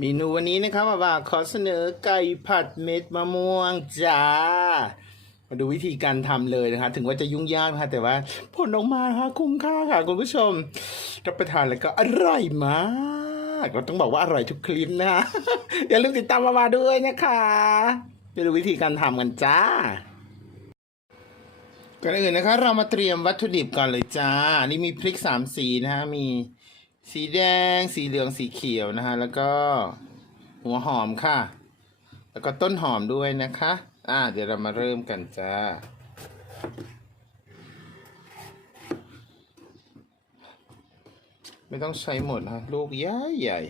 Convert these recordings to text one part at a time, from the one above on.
เมนูวันนี้นะครับว่าว่าขอเสนอไก่ผัดเม็ดมะม่วงจ้า มาดูวิธีการทำเลยนะคะถึงว่าจะยุ่งยากนะคะแต่ว่าผลออกมาค่ะคุ้มค่าค่ะคุณผู้ชมรับประทานแล้วก็อร่อยมากเราต้องบอกว่าอร่อยทุกคลิปนะคะอย่าลืมติดตามมามาด้วยนะคะไปดูวิธีการทำกันจ้าก่อนอื่นนะคะ เรามาเตรียมวัตถุดิบก่อนเลยจ้า นี่มีพริกสามสีนะฮะมี สีแดง สีเหลือง สีเขียวนะฮะแล้วก็หัวหอมค่ะ แล้วก็ต้นหอมด้วยนะคะ อ่า เดี๋ยวเรามาเริ่มกันจ้า ไม่ต้องใช้หมดนะลูกใหญ่ใหญ่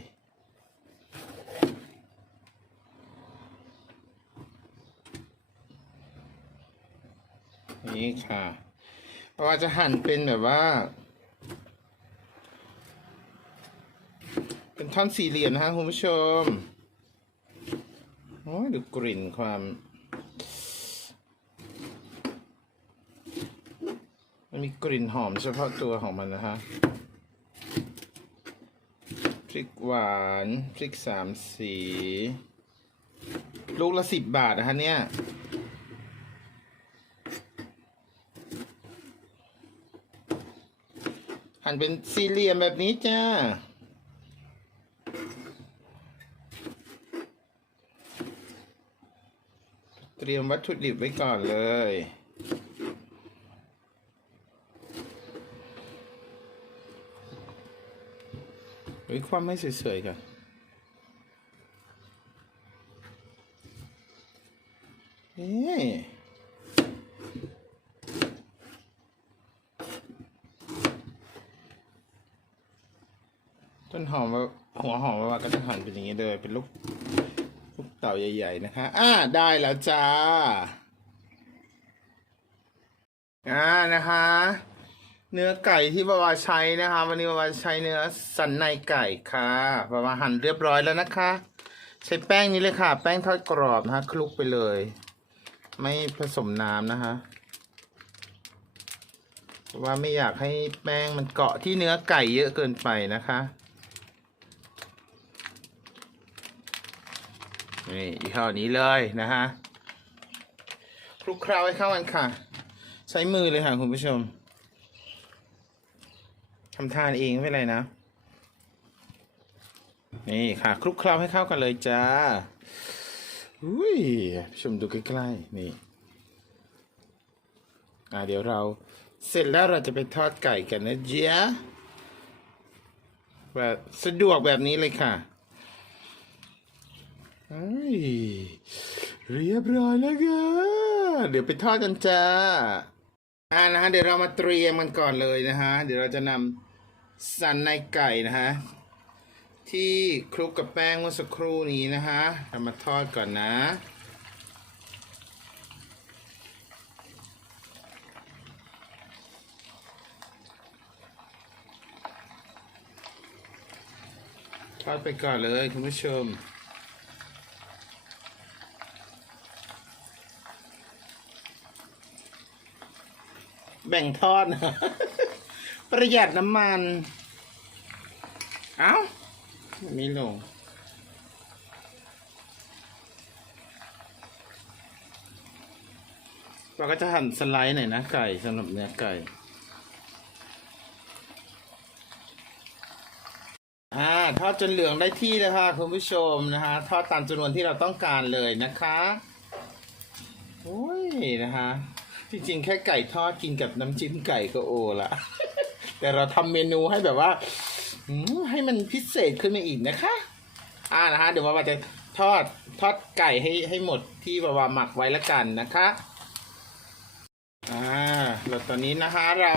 นี่ค่ะเราจะหั่นเป็นแบบว่า เป็นท่อนสี่เหลี่ยมนะฮะคุณผู้ชมโอ้ยดูกลิ่นความ มันมีกลิ่นหอมเฉพาะตัวของมันนะฮะพริกหวานพริกสามสี ลูกละสิบบาทนะฮะเนี่ยหั่นเป็นสี่เหลี่ยมแบบนี้จ้า เต รียมวัตถุดิบไว้ก่อนเลยเฮ้ยความไม่สวยๆกันเอ๊ะต้นหอมว่าหัวหอมว่าก็จะหั่นเป็นอย่างนี้เลยเป็นลูก ใหญ่ๆนะคะ อ่าได้แล้วจ้า อ่านะคะ เนื้อไก่ที่บาวาใช้นะคะ วันนี้บาวาใช้เนื้อสันในไก่ค่ะบาวาหั่นเรียบร้อยแล้วนะคะ ใช้แป้งนี้เลยค่ะ แป้งทอดกรอบนะคะคลุกไปเลย ไม่ผสมน้ำนะคะเพราะว่าไม่อยากให้แป้งมันเกาะที่เนื้อไก่เยอะเกินไปนะคะ นี่ยี่ห้อนี้เลยนะฮะคลุกเคล้าให้เข้ากันค่ะ ใช้มือเลยค่ะคุณผู้ชมทำทานเองไม่เป็นไรนะ นี่ค่ะคลุกเคล้าให้เข้ากันเลยจ้าอุ้ยชมดูใกล้ๆนี่อ่าเดี๋ยวเราเสร็จแล้วเราจะไปทอดไก่กันนะเจ๊ะแบบสะดวกแบบนี้เลยค่ะ เรียบร้อยแล้วค่ะเดี๋ยวไปทอดกันจ้าอ่านะฮะเดี๋ยวเรามาเตรียมกันก่อนเลยนะฮะ เดี๋ยวเราจะนำสันในไก่นะฮะ ที่คลุกกับแป้งเมื่อสักครู่นี้นะฮะเรามาทอดก่อนนะทอดไปก่อนเลยคุณผู้ชม แบ่งทอด ประหยัดน้ำมัน เอ้าไม่ลงเราก็จะหั่นสไลด์หน่อยนะไก่สำหรับเนื้อไก่ อ่า ทอดจนเหลืองได้ที่แล้วค่ะคุณผู้ชมนะฮะทอดตามจำนวนที่เราต้องการเลยนะคะ โอ้ยนะคะ จริงๆ แค่ไก่ทอดกินกับน้ำจิ้มไก่ก็โอละแต่เราทำเมนูให้แบบว่าให้มันพิเศษขึ้นมาอีกนะคะ อ่านะฮะเดี๋ยวว่าจะทอดทอดไก่ให้ให้หมดที่บาวาหมักไว้แล้วกันนะคะอ่าแล้วตอนนี้นะคะเรา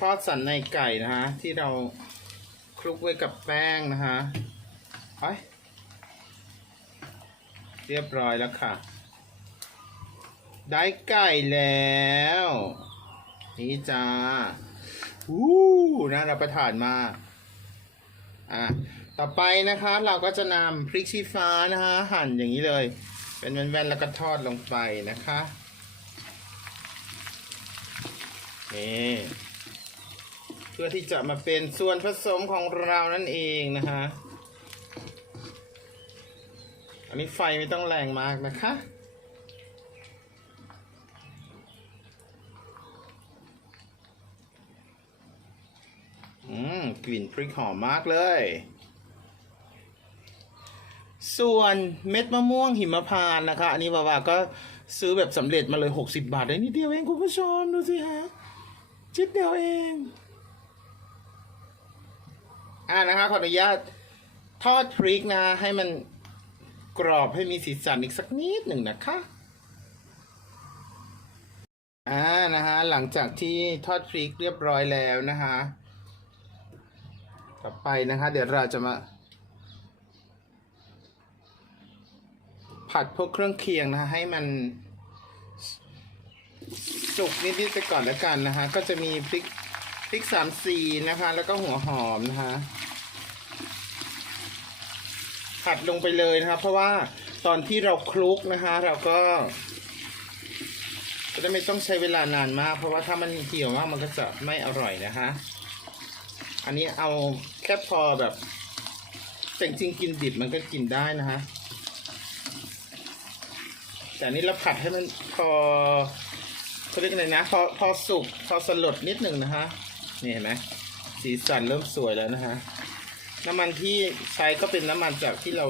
ทอดสันในไก่นะฮะที่เราคลุกไว้กับแป้งนะฮะเรียบร้อยแล้วค่ะ ได้ไก่แล้ว นี่จ้าอู้น่ารับประทานมากอะต่อไปนะคะเราก็จะนำพริกชี้ฟ้านะคะหั่นอย่างนี้เลย เป็นแว่นๆแล้วก็ทอดลงไปนะคะนี่เพื่อที่จะมาเป็นส่วนผสมของเรานั่นเองนะคะอันนี้ไฟไม่ต้องแรงมากนะคะ กลิ่นพริกหอมมากเลย ส่วนเม็ดมะม่วงหิมพานต์นะคะ อันนี้บาวาก็ซื้อแบบสำเร็จมาเลย 60 บาทได้นิดเดียวเองคุณผู้ชมดูสิฮะจิดเดียวเอง อ่านะคะขออนุญาตทอดพริกนะ ให้มันกรอบให้มีสีสันอีกสักนิดหนึ่งนะคะอ่านะฮะหลังจากที่ทอดพริกเรียบร้อยแล้วนะคะ ต่อไปนะคะ เดี๋ยวเราจะมา ผัดพวกเครื่องเคียงนะะให้มันสุกนิดๆไปก่อนแล้วกันนะฮะก็จะมีพริกพริกสามสีนะคะ แล้วก็หัวหอมนะคะผัดลงไปเลยนะครับเพราะว่าตอนที่เราคลุกนะคะ เราก็จะได้ไม่ต้องใช้เวลานานมาก เพราะว่าถ้ามันเหี่ยวมากมันก็จะไม่อร่อยนะคะ อันนี้เอาแค่พอแบบแต่จริงกินดิบมันก็กินได้นะฮะ แต่นี้เราผัดให้มันพอเขาเรียกอะไรนะ พอพอสุกพอสลดนิดหนึ่งนะฮะ นี่เห็นไหมสีสันเริ่มสวยแล้วนะฮะ น้ำมันที่ใช้ก็เป็นน้ำมันจากที่เรา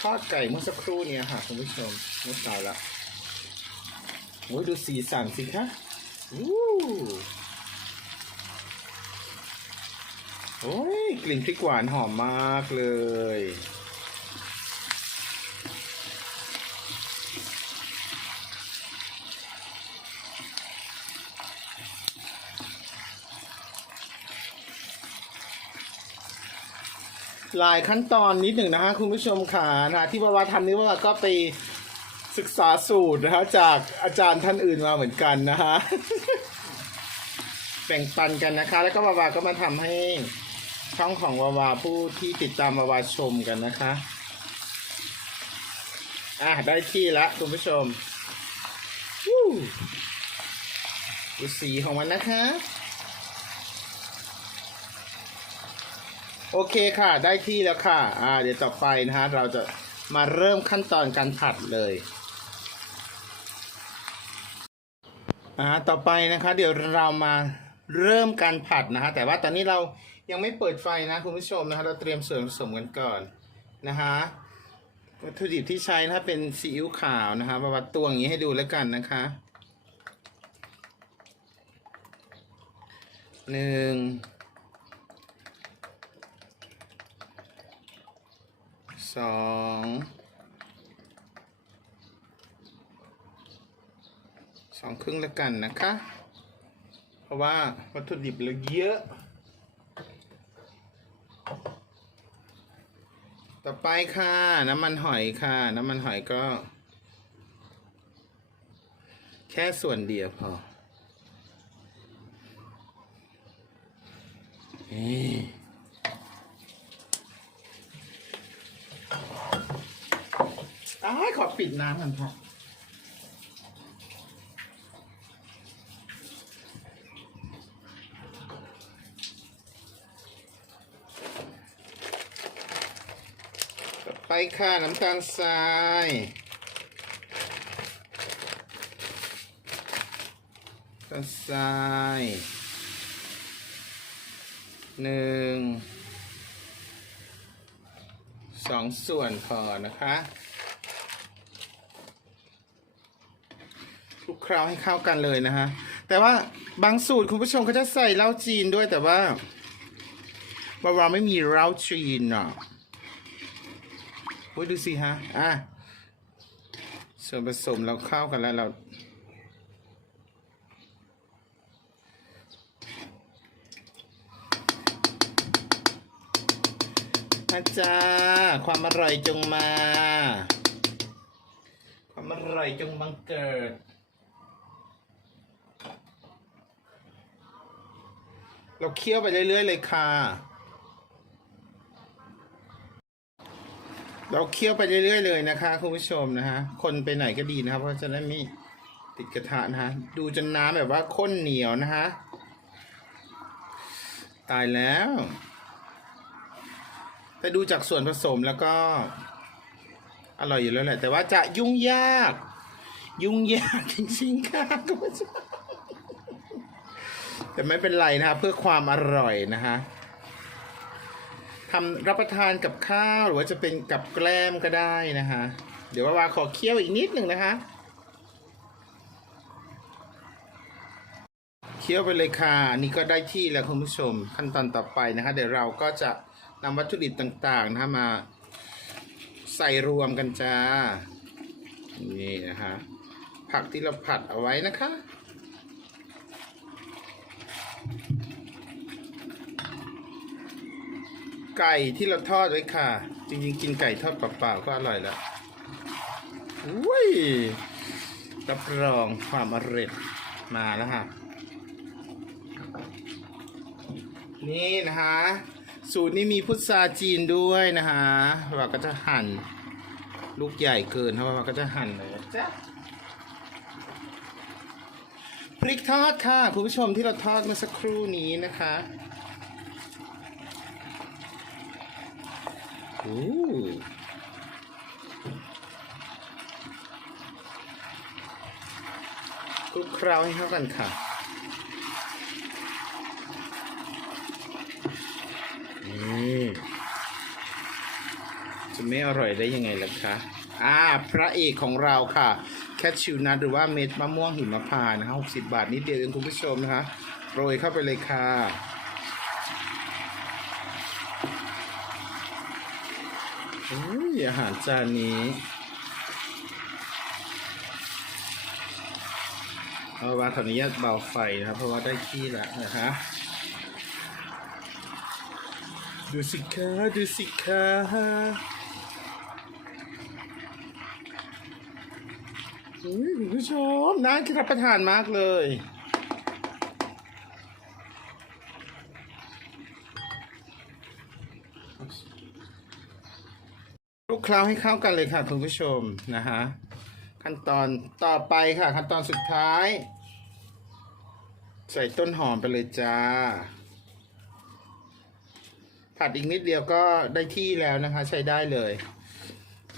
ทอดไก่เมื่อสักครู่เนี่ยค่ะคุณผู้ชมไม่ตายละโอ้ยดูสีสันสิคะอู้ โอ้ยกลิ่นพริกหวานหอมมากเลย หลายขั้นตอนนิดหนึ่งนะฮะคุณผู้ชมค่ะนะที่วาวาทำนี้วาวาก็ไปศึกษาสูตรนะฮะจากอาจารย์ท่านอื่นมาเหมือนกันนะฮะแบ่งปันกันนะคะ แล้วก็วาวาก็มาทำให้ ช่องของวาวาผู้ที่ติดตามวาวาชมกันนะคะ อะ ได้ที่ละคุณผู้ชมวู้ดูสีของมันนะคะ โอเคค่ะ ได้ที่แล้วค่ะ อ่า เดี๋ยวต่อไปนะฮะ เราจะมาเริ่มขั้นตอนการผัดเลยอ่าต่อไปนะคะ เดี๋ยวเรามาเริ่มการผัดนะฮะแต่ว่าตอนนี้เรา ยังไม่เปิดไฟนะคุณผู้ชมนะฮะเราเตรียมส่วนผสมกันก่อนนะฮะวัตถุดิบที่ใช้นะเป็นซีอิ๊วขาวนะคะมาวัดตวงอย่างนี้ให้ดูแล้วกันนะคะหนึ่งสองสองครึ่งแล้วกันนะคะ เพราะว่าวัตถุดิบเราเยอะ ต่อ ไปค่ะ น้ำมันหอยค่ะ น้ำมันหอยก็ แค่ส่วนเดียวพอนี่อ้ายขอปิดน้ำกันค่ะต่อไป ค่ะน้ำตาลทรายน้ำตาลทรายหนึ่งสองส่วนพอนะคะคลุกเคล้าให้เข้ากันเลยนะฮะ แต่ว่าบางสูตรคุณผู้ชมเขาจะใส่เหล้าจีนด้วยแต่ว่าบาวาไม่มีเหล้าจีนอะ โอ้ยดูสิฮะ อะ ส่วนผสมเราเข้ากันแล้วเรา อาจารย์ความอร่อยจงมา ความอร่อยจงบังเกิดเราเคี่ยวไปเรื่อยๆเลยค่ะ เราเคี่ยวไปเรื่อยๆเลยนะคะคุณผู้ชมนะฮะ คนไปไหนก็ดีนะครับ เพราะจะได้ไม่ติดกระทะนะฮะ ดูจนน้ำแบบว่าข้นเหนียวนะฮะ ตายแล้ว แต่ดูจากส่วนผสมแล้วก็ อร่อยอยู่แล้วแหละ แต่ว่าจะยุ่งยาก ยุ่งยากจริงๆค่ะคุณผู้ชมแต่ไม่เป็นไรนะคะเพื่อความอร่อยนะคะ ทำรับประทานกับข้าวหรือว่าจะเป็นกับแกล้มก็ได้นะคะ เดี๋ยวว่าวาขอเคี่ยวอีกนิดหนึ่งนะคะ เคี่ยวไปเลยค่ะอันนี่ก็ได้ที่แล้วคุณผู้ชมขั้นตอนต่อไปนะคะ เดี๋ยวเราก็จะนำวัตถุดิบต่างๆนะคะมาใส่รวมกันจ้า นี่นะคะ ผักที่เราผัดเอาไว้นะคะ ไก่ที่เราทอดไว้ค่ะ จริงๆ กินไก่ทอดเปล่าๆก็อร่อยแล้วอุ้ยรับรองความอร่อยมาแล้วค่ะ นี่นะคะ สูตรนี้มีพุทราจีนด้วยนะคะว่าก็จะหั่น ลูกใหญ่เกินเพราะว่าก็จะหั่นเลยจ้ะพริกทอดค่ะ คุณผู้ชมที่เราทอดเมื่อสักครู่นี้นะคะ คลุกเคล้าให้เข้ากันค่ะนี่จะไม่อร่อยได้ยังไงล่ะคะอ่าพระเอกของเราค่ะ แคชชิวนัทหรือว่าเม็ดมะม่วงหิมพานต์นะคะ60บาทนิดเดียวเองคุณผู้ชมนะคะ โรยเข้าไปเลยค่ะอุ้ ยอาหารจานนี้ เอาว่าขออนุญาตเบาไฟนะครับ เพราะว่าได้ที่แล้วนะคะดูสิคะดูสิคะอุ้ยคุณผู้ชมน่ารับประทานมากเลยค ลุกเคล้าให้เข้ากันเลยค่ะคุณผู้ชมนะฮะขั้นตอนต่อไปค่ะ ขั้นตอนสุดท้าย ใส่ต้นหอมไปเลยจ้า ผัดอีกนิดเดียวก็ได้ที่แล้วนะคะ ใช้ได้เลย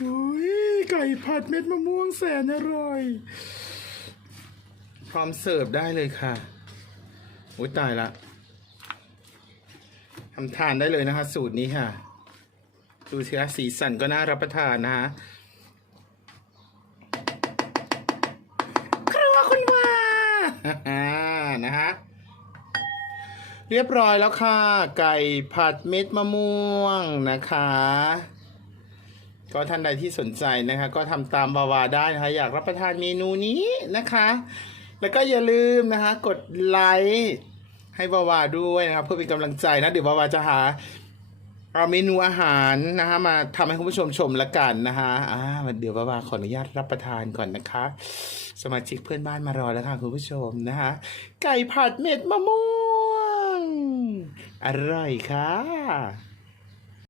อุ้ยไก่ผัดเม็ดมะม่วงแสนอร่อย พร้อมเสิร์ฟได้เลยค่ะอุ้ยตายละทำทานได้เลยนะคะ สูตรนี้ค่ะ ดูสิคะสีสันก็น่ารับประทานนะฮะครัวคุณว่านะฮะเรียบร้อยแล้วค่ะ ไก่ผัดเม็ดมะม่วงนะคะ ก็ท่านใดที่สนใจนะคะ ก็ทำตามบาวาได้นะคะ อยากรับประทานเมนูนี้นะคะ แล้วก็อย่าลืมนะคะ กดไลค์ให้บาวาด้วยนะครับ เพื่อเป็นกำลังใจนะ เดี๋ยวบาวาจะหา เอาเมนูอาหารนะฮะมาทำให้คุณผู้ชมชมละกันนะฮะอ่าเดี๋ยวบาวาขออนุญาตรับประทานก่อนนะคะ สมาชิกเพื่อนบ้านมารอแล้วค่ะคุณผู้ชมนะฮะไก่ผัดเม็ดมะม่วงอร่อยค่ะ